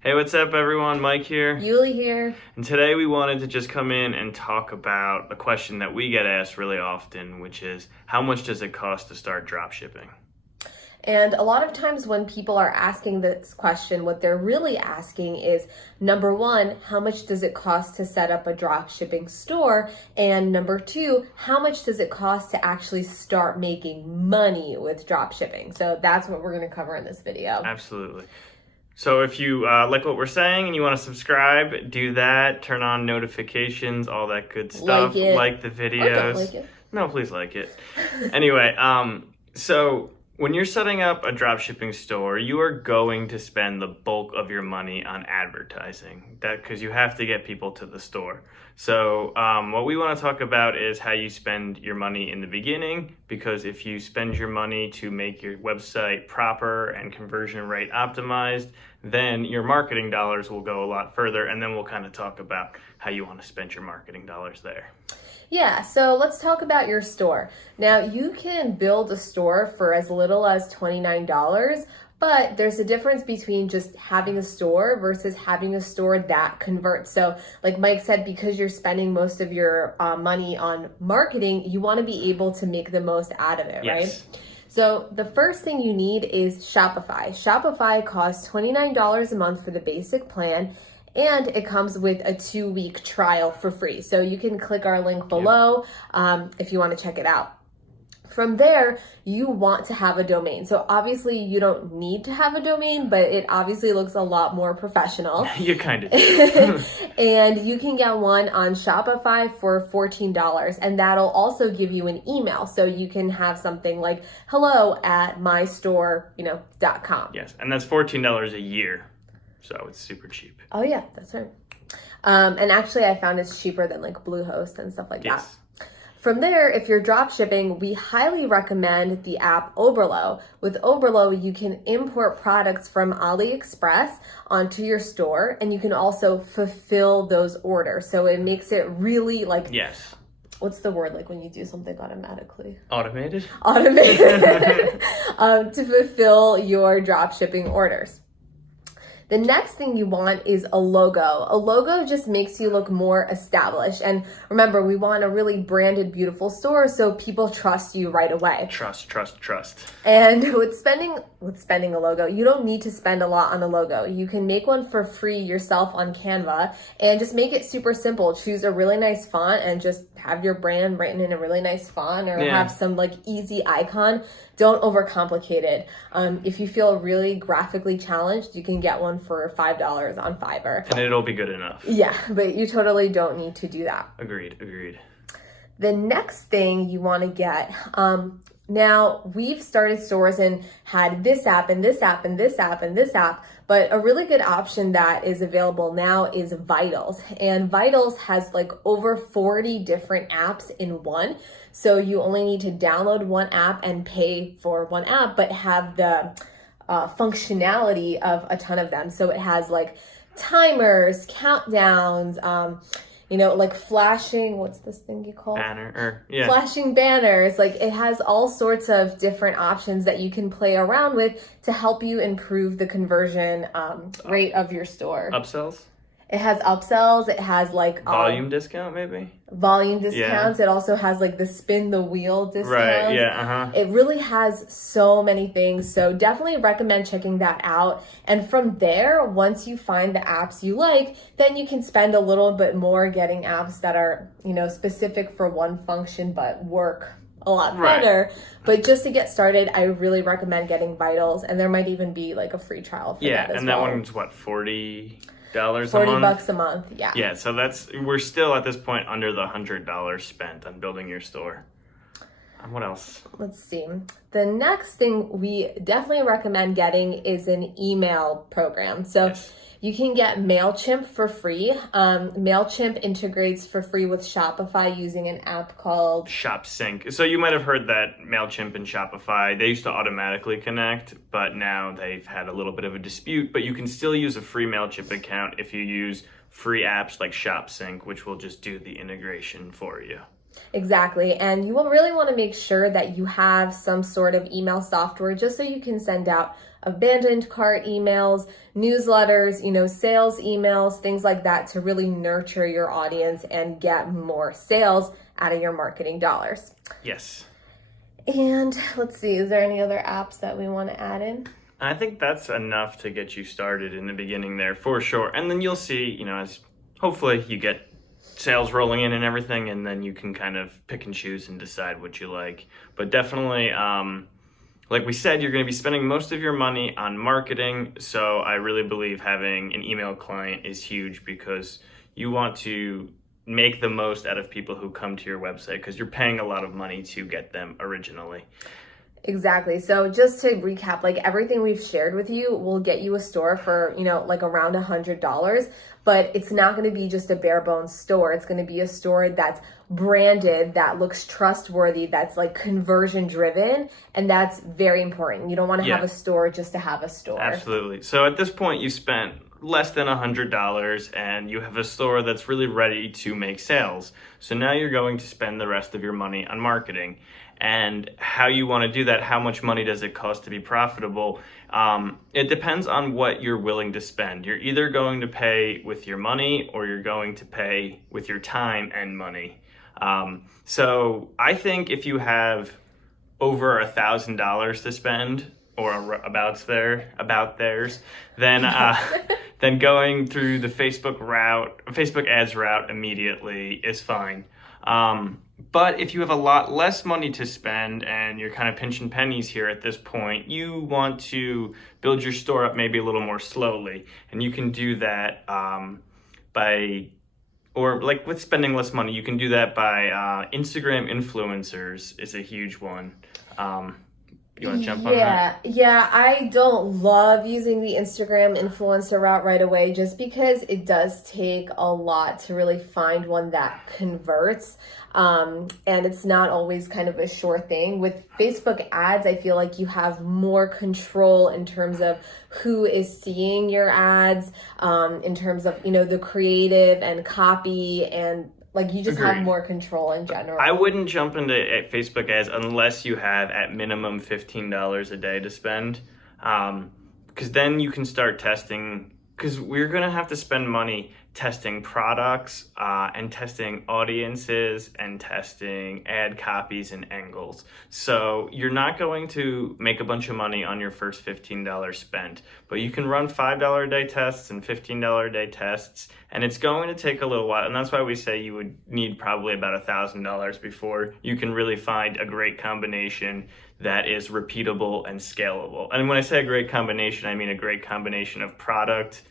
Hey, what's up everyone? Mike here. Yuli here. And today we wanted to just come in and talk about a question that we get asked really often, which is how much does it cost to start dropshipping? And a lot of times when people are asking this question, what they're really asking is, number one, how much does it cost to set up a dropshipping store? And number two, how much does it cost to actually start making money with dropshipping? So that's what we're going to cover in this video. Absolutely. So if you like what we're saying and you want to subscribe, do that, turn on notifications, all that good stuff. Like the videos. Or don't like it. No, please like it. Anyway, so when you're setting up a dropshipping store, you are going to spend the bulk of your money on advertising, because you have to get people to the store. So what we want to talk about is how you spend your money in the beginning, because if you spend your money to make your website proper and conversion rate optimized, then your marketing dollars will go a lot further, and then we'll kind of talk about how you want to spend your marketing dollars there. Yeah, so let's talk about your store. Now, you can build a store for as little as $29, but there's a difference between just having a store versus having a store that converts. So like Mike said, because you're spending most of your money on marketing, you want to be able to make the most out of it, Yes. right? So the first thing you need is Shopify. Shopify costs $29 a month for the basic plan, and it comes with a 2-week trial for free. So you can click our link below if you want to check it out. From there, you want to have a domain. So obviously you don't need to have a domain, but it obviously looks a lot more professional. You kind of do. And you can get one on Shopify for $14, and that'll also give you an email. So you can have something like hello@mystore.com. Yes, and that's $14 a year. So it's super cheap. Oh yeah, that's right. And actually I found it's cheaper than like Bluehost and stuff like that. From there, if you're drop shipping, we highly recommend the app Oberlo. With Oberlo, you can import products from AliExpress onto your store, and you can also fulfill those orders. So it makes it really like, yes. What's the word like when you do something automatically? Automated? Automated. To fulfill your drop shipping orders. The next thing you want is a logo. A logo just makes you look more established. And remember, we want a really branded, beautiful store so people trust you right away. Trust. And with spending a logo, you don't need to spend a lot on a logo. You can make one for free yourself on Canva and just make it super simple. Choose a really nice font and just have your brand written in a really nice font, or have some like easy icon. Don't overcomplicate it. If you feel really graphically challenged, you can get one for $5 on Fiverr. And it'll be good enough. Yeah, but you totally don't need to do that. Agreed. The next thing you want to get, now we've started stores and had this app and this app and this app and this app, but a really good option that is available now is Vitals. And Vitals has like over 40 different apps in one. So you only need to download one app and pay for one app, but have the functionality of a ton of them. So it has like timers, countdowns, like flashing, what's this thing you call? Flashing banners. Like it has all sorts of different options that you can play around with to help you improve the conversion rate of your store. Upsells? It has upsells. It has like volume discount, maybe? Volume discounts. Yeah. It also has like the spin the wheel discounts. Right, yeah, It really has so many things. So definitely recommend checking that out. And from there, once you find the apps you like, then you can spend a little bit more getting apps that are, specific for one function but work a lot better. But just to get started, I really recommend getting Vitals, and there might even be like a free trial for that as well. Yeah, and that one's what, $40 a month? $40 a month, yeah. Yeah, so we're still at this point under the $100 spent on building your store. What else? Let's see. The next thing we definitely recommend getting is an email program. So you can get MailChimp for free. MailChimp integrates for free with Shopify using an app called ShopSync. So you might have heard that MailChimp and Shopify, they used to automatically connect, but now they've had a little bit of a dispute. But you can still use a free MailChimp account if you use free apps like ShopSync, which will just do the integration for you. Exactly. And you will really want to make sure that you have some sort of email software just so you can send out abandoned cart emails, newsletters, sales emails, things like that to really nurture your audience and get more sales out of your marketing dollars. Yes. And let's see, is there any other apps that we want to add in? I think that's enough to get you started in the beginning there for sure. And then you'll see, as hopefully you get sales rolling in and everything, and then you can kind of pick and choose and decide what you like. But definitely, like we said, you're going to be spending most of your money on marketing. So I really believe having an email client is huge because you want to make the most out of people who come to your website because you're paying a lot of money to get them originally. Exactly. So just to recap, like everything we've shared with you will get you a store for, like around $100, but it's not going to be just a bare bones store. It's going to be a store that's branded, that looks trustworthy, that's like conversion driven. And that's very important. You don't want to have a store just to have a store. Absolutely. So at this point you spent less than $100 and you have a store that's really ready to make sales. So now you're going to spend the rest of your money on marketing. And how you want to do that, how much money does it cost to be profitable? It depends on what you're willing to spend. You're either going to pay with your money or you're going to pay with your time and money. So I think if you have over $1,000 to spend, or about theirs, then then going through the Facebook ads route immediately is fine. But if you have a lot less money to spend and you're kind of pinching pennies here at this point, you want to build your store up maybe a little more slowly. And you can do that with spending less money, you can do that by Instagram influencers is a huge one. You want to jump on that? Yeah, I don't love using the Instagram influencer route right away just because it does take a lot to really find one that converts. And it's not always kind of a sure thing. With Facebook ads, I feel like you have more control in terms of who is seeing your ads, in terms of, the creative and copy and like you just have more control in general. I wouldn't jump into Facebook ads unless you have at minimum $15 a day to spend. Because then you can start testing, because we're going to have to spend money testing products and testing audiences and testing ad copies and angles. So you're not going to make a bunch of money on your first $15 spent, but you can run $5 a day tests and $15 a day tests, and it's going to take a little while. And that's why we say you would need probably about $1,000 before you can really find a great combination that is repeatable and scalable. And when I say a great combination, I mean a great combination of product,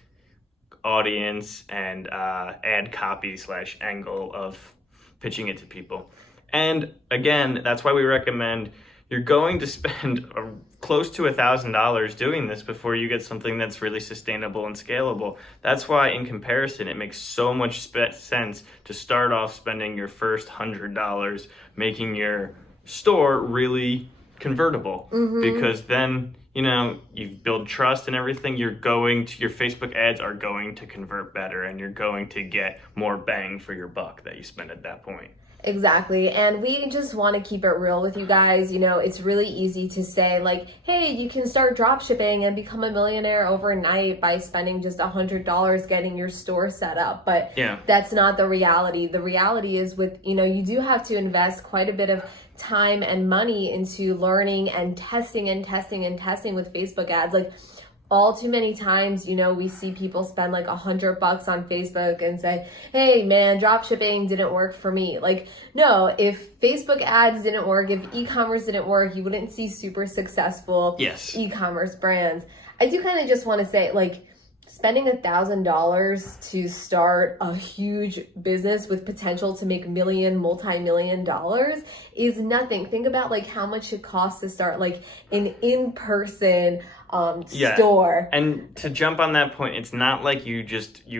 audience, and ad copy / angle of pitching it to people. And again, that's why we recommend you're going to spend close to $1,000 doing this before you get something that's really sustainable and scalable. That's why in comparison, it makes so much sense to start off spending your first $100 making your store really convertible, because then you build trust and everything. Your Facebook ads are going to convert better, and you're going to get more bang for your buck that you spend at that point. Exactly. And we just want to keep it real with you guys. It's really easy to say like, hey, you can start dropshipping and become a millionaire overnight by spending just $100 getting your store set up. But that's not the reality. The reality is you do have to invest quite a bit of time and money into learning and testing with Facebook ads. Like all too many times, we see people spend like $100 on Facebook and say, hey man, dropshipping didn't work for me. Like, no, if Facebook ads didn't work, if e-commerce didn't work, you wouldn't see super successful e-commerce brands. I do kind of just want to say, like, spending $1,000 to start a huge business with potential to make multi-million dollars is nothing. Think about like how much it costs to start like an in-person store. And to jump on that point, it's not like you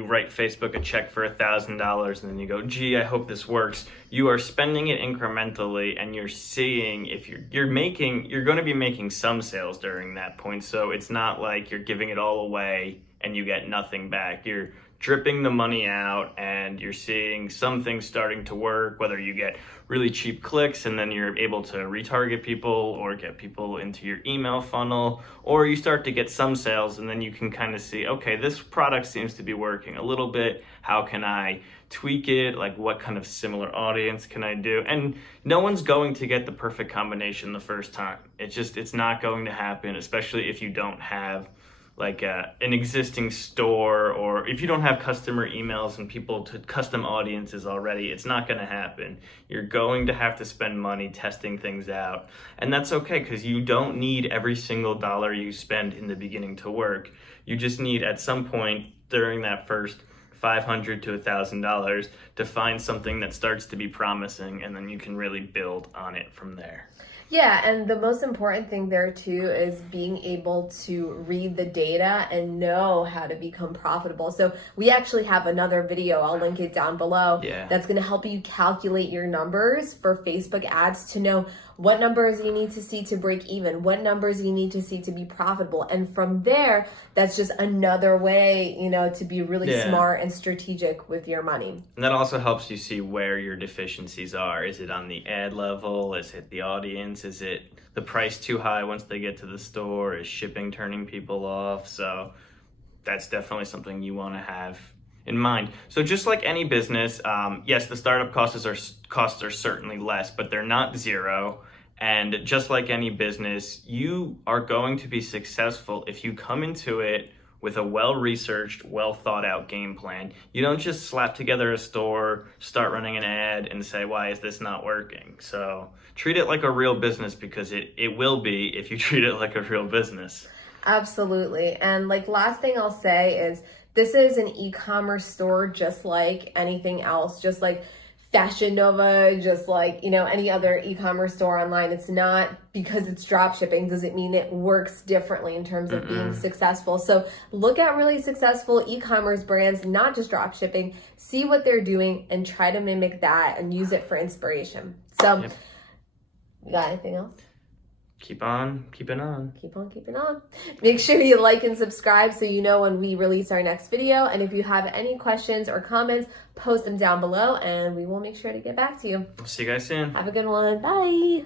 write Facebook a check for $1,000 and then you go, gee, I hope this works. You are spending it incrementally, and you're seeing if you're going to be making some sales during that point. So it's not like you're giving it all away and you get nothing back. You're dripping the money out and you're seeing some things starting to work, whether you get really cheap clicks and then you're able to retarget people or get people into your email funnel, or you start to get some sales and then you can kind of see, okay, this product seems to be working a little bit. How can I tweak it? Like, what kind of similar audience can I do? And no one's going to get the perfect combination the first time. It's not going to happen, especially if you don't have like an existing store, or if you don't have customer emails and people to custom audiences already. It's not going to happen. You're going to have to spend money testing things out, and that's okay, because you don't need every single dollar you spend in the beginning to work. You just need at some point during that first $500 to $1,000 to find something that starts to be promising, and then you can really build on it from there. Yeah, and the most important thing there too is being able to read the data and know how to become profitable. So we actually have another video, I'll link it down below, that's going to help you calculate your numbers for Facebook ads to know what numbers you need to see to break even, what numbers you need to see to be profitable. And from there, that's just another way, to be really smart and strategic with your money. And that also helps you see where your deficiencies are. Is it on the ad level? Is it the audience? Is it the price too high once they get to the store? Is shipping turning people off? So that's definitely something you want to have in mind. So just like any business, yes, the startup costs are certainly less, but they're not zero. And just like any business, you are going to be successful if you come into it with a well-researched, well-thought-out game plan. You don't just slap together a store, start running an ad, and say, why is this not working? So treat it like a real business, because it will be if you treat it like a real business. Absolutely. And last thing I'll say is, this is an e-commerce store just like anything else, just like Fashion Nova, just like, any other e-commerce store online. It's not because it's drop shipping doesn't mean it works differently in terms of being successful. So look at really successful e-commerce brands, not just drop shipping, see what they're doing and try to mimic that and use it for inspiration. So you got anything else? Keep on keeping on. Keep on keeping on. Make sure you like and subscribe so you know when we release our next video. And if you have any questions or comments, post them down below and we will make sure to get back to you. See you guys soon. Have a good one. Bye.